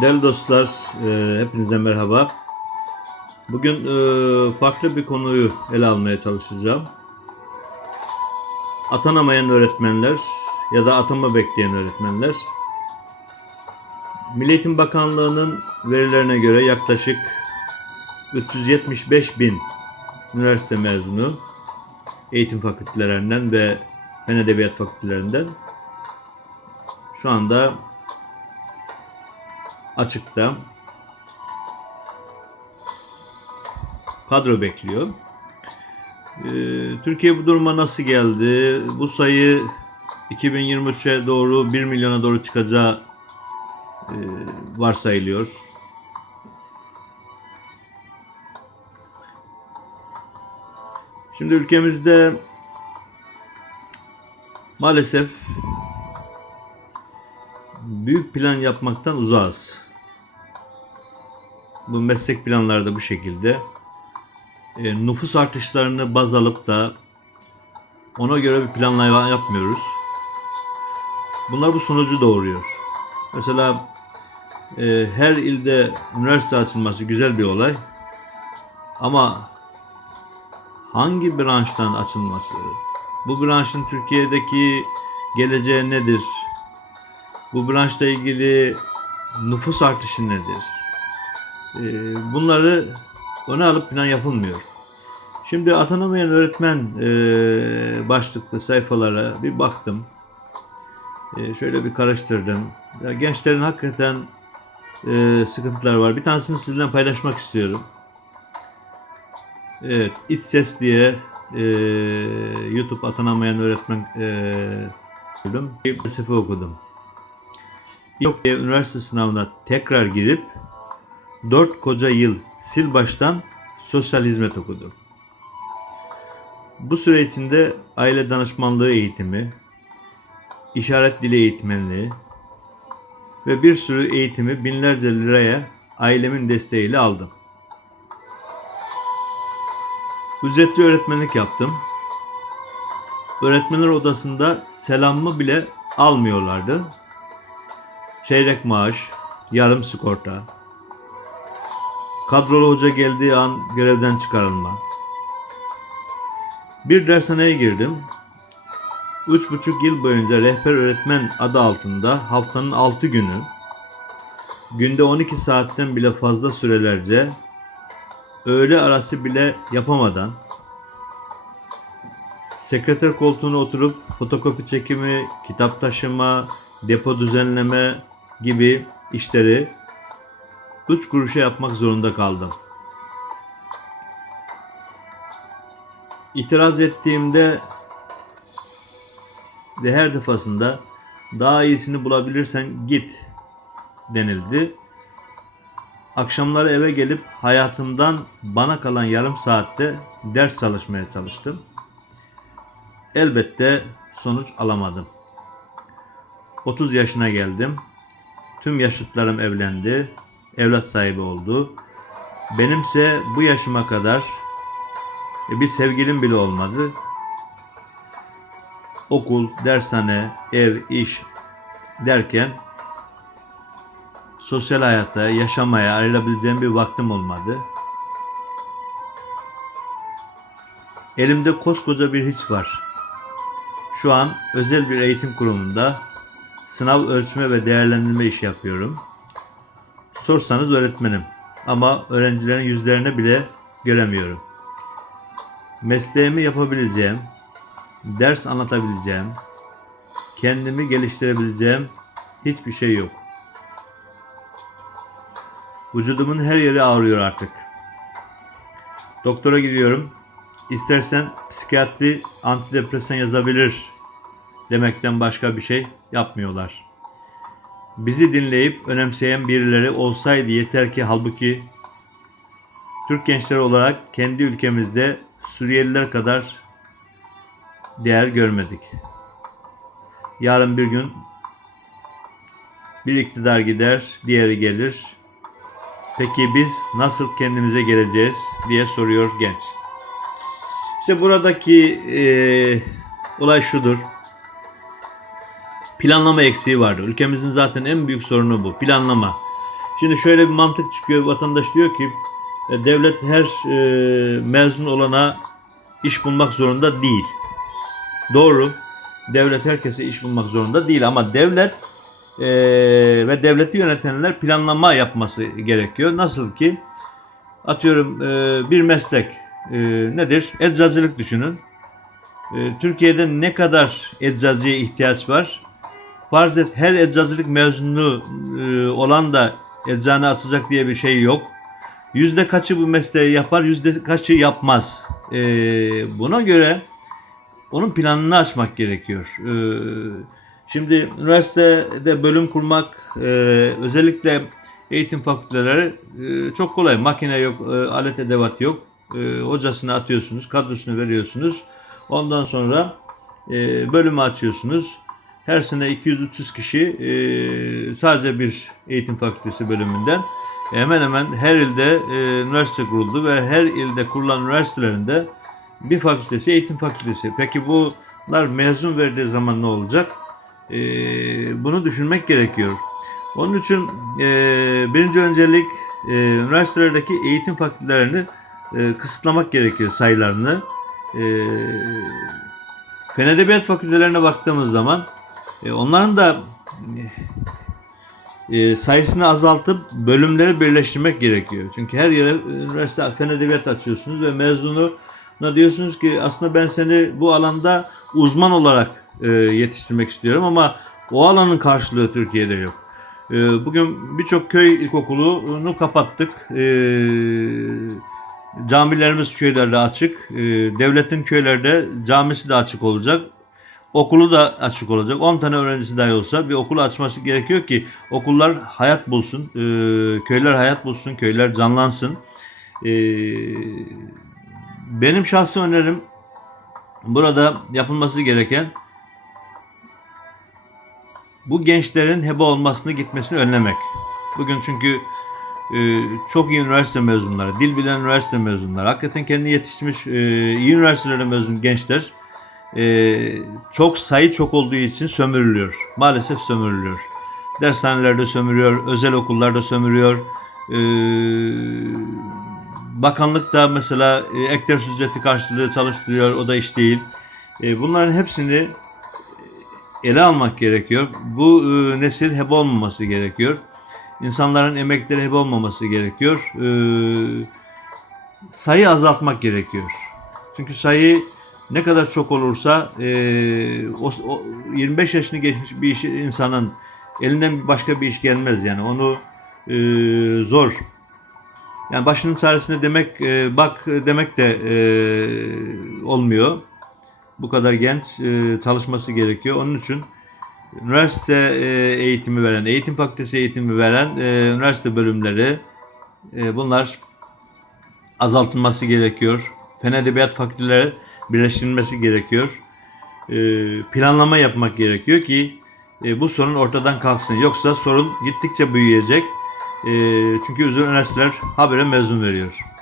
Değerli dostlar, e, hepinize merhaba. Bugün e, farklı bir konuyu ele almaya çalışacağım. Atanamayan öğretmenler ya da atama bekleyen öğretmenler. Milli Eğitim Bakanlığı'nın verilerine göre yaklaşık 375 bin üniversite mezunu eğitim fakültelerinden ve fen edebiyat fakültelerinden şu anda açıkta kadro bekliyor. Ee, Türkiye bu duruma nasıl geldi? Bu sayı 2023'e doğru 1 milyona doğru çıkacağı e, varsayılıyor. Şimdi ülkemizde maalesef büyük plan yapmaktan uzağız. Bu meslek planları da bu şekilde. E, nüfus artışlarını baz alıp da ona göre bir planlama yapmıyoruz. Bunlar bu sonucu doğuruyor. Mesela e, her ilde üniversite açılması güzel bir olay. Ama hangi branştan açılması? Bu branşın Türkiye'deki geleceği nedir? Bu branşla ilgili nüfus artışı nedir? Ee, bunları öne alıp plan yapılmıyor. Şimdi atanamayan öğretmen e, başlıklı sayfalara bir baktım. E, şöyle bir karıştırdım. Gençlerin hakikaten e, sıkıntılar var. Bir tanesini sizinle paylaşmak istiyorum. Evet, İç Ses diye e, YouTube atanamayan öğretmen e. Bir felsefe okudum. Yok diye üniversite sınavına tekrar girip 4 koca yıl sil baştan sosyal hizmet okudum. Bu süre içinde aile danışmanlığı eğitimi, işaret dili eğitmenliği ve bir sürü eğitimi binlerce liraya ailemin desteğiyle aldım. Ücretli öğretmenlik yaptım. Öğretmenler odasında selamımı bile almıyorlardı çeyrek maaş, yarım sigorta, kadrolu hoca geldiği an görevden çıkarılma. Bir dershaneye girdim. Üç buçuk yıl boyunca rehber öğretmen adı altında haftanın altı günü, günde 12 saatten bile fazla sürelerce öğle arası bile yapamadan sekreter koltuğuna oturup fotokopi çekimi, kitap taşıma, depo düzenleme gibi işleri 3 kuruşa yapmak zorunda kaldım. İtiraz ettiğimde de her defasında daha iyisini bulabilirsen git denildi. Akşamları eve gelip hayatımdan bana kalan yarım saatte ders çalışmaya çalıştım. Elbette sonuç alamadım. 30 yaşına geldim. Tüm yaşıtlarım evlendi. Evlat sahibi oldu. Benimse bu yaşıma kadar e, bir sevgilim bile olmadı. Okul, dershane, ev, iş derken sosyal hayata, yaşamaya ayrılabileceğim bir vaktim olmadı. Elimde koskoca bir hiç var. Şu an özel bir eğitim kurumunda sınav ölçme ve değerlendirme işi yapıyorum. Sorsanız öğretmenim ama öğrencilerin yüzlerini bile göremiyorum. Mesleğimi yapabileceğim, ders anlatabileceğim, kendimi geliştirebileceğim hiçbir şey yok. Vücudumun her yeri ağrıyor artık. Doktora gidiyorum. İstersen psikiyatri antidepresan yazabilir demekten başka bir şey yapmıyorlar. Bizi dinleyip önemseyen birileri olsaydı yeter ki halbuki Türk gençleri olarak kendi ülkemizde Suriyeliler kadar değer görmedik. Yarın bir gün bir iktidar gider, diğeri gelir. Peki biz nasıl kendimize geleceğiz diye soruyor genç. İşte buradaki e, olay şudur. Planlama eksiği vardı. Ülkemizin zaten en büyük sorunu bu. Planlama. Şimdi şöyle bir mantık çıkıyor. Vatandaş diyor ki e, devlet her e, mezun olana iş bulmak zorunda değil. Doğru. Devlet herkese iş bulmak zorunda değil ama devlet e, ve devleti yönetenler planlama yapması gerekiyor. Nasıl ki atıyorum e, bir meslek e, nedir? Eczacılık düşünün. E, Türkiye'de ne kadar eczacıya ihtiyaç var? Farz et her eczacılık mezunu e, olan da eczane açacak diye bir şey yok. Yüzde kaçı bu mesleği yapar, yüzde kaçı yapmaz. E, buna göre onun planını açmak gerekiyor. E, şimdi üniversitede bölüm kurmak, e, özellikle eğitim fakülteleri e, çok kolay. Makine yok, e, alet edevat yok. E, hocasını atıyorsunuz, kadrosunu veriyorsunuz. Ondan sonra e, bölümü açıyorsunuz. Her sene 200-300 kişi e, sadece bir eğitim fakültesi bölümünden hemen hemen her ilde e, üniversite kuruldu ve her ilde kurulan üniversitelerinde bir fakültesi eğitim fakültesi. Peki bunlar mezun verdiği zaman ne olacak? E, bunu düşünmek gerekiyor. Onun için e, birinci öncelik e, üniversitelerdeki eğitim fakültelerini e, kısıtlamak gerekiyor sayılarını. E, Fen Edebiyat fakültelerine baktığımız zaman e, onların da e, sayısını azaltıp bölümleri birleştirmek gerekiyor. Çünkü her yere üniversite fen edebiyat açıyorsunuz ve mezununa diyorsunuz ki aslında ben seni bu alanda uzman olarak e, yetiştirmek istiyorum ama o alanın karşılığı Türkiye'de yok. E, bugün birçok köy ilkokulunu kapattık. E, camilerimiz köylerde açık. E, devletin köylerde camisi de açık olacak okulu da açık olacak. 10 tane öğrencisi dahi olsa bir okul açması gerekiyor ki okullar hayat bulsun, e, köyler hayat bulsun, köyler canlansın. E, benim şahsi önerim burada yapılması gereken bu gençlerin heba olmasını gitmesini önlemek. Bugün çünkü e, çok iyi üniversite mezunları, dil bilen üniversite mezunları, hakikaten kendini yetiştirmiş e, iyi üniversitelerde mezun gençler e, çok sayı çok olduğu için sömürülüyor. Maalesef sömürülüyor. Dershanelerde sömürüyor, özel okullarda sömürüyor. E, bakanlık da mesela e, ek ders ücreti karşılığı çalıştırıyor, o da iş değil. E, bunların hepsini ele almak gerekiyor. Bu e, nesil heba olmaması gerekiyor. İnsanların emekleri heba olmaması gerekiyor. E, sayı azaltmak gerekiyor. Çünkü sayı ne kadar çok olursa e, o, o 25 yaşını geçmiş bir iş, insanın elinden başka bir iş gelmez yani onu e, zor. Yani başının çaresine demek e, bak demek de e, olmuyor. Bu kadar genç e, çalışması gerekiyor. Onun için üniversite e, eğitimi veren, eğitim fakültesi eğitimi veren e, üniversite bölümleri e, bunlar azaltılması gerekiyor. Fen Edebiyat fakülteleri birleştirilmesi gerekiyor. E, planlama yapmak gerekiyor ki e, bu sorun ortadan kalksın. Yoksa sorun gittikçe büyüyecek. E, çünkü özel üniversiteler habire mezun veriyor.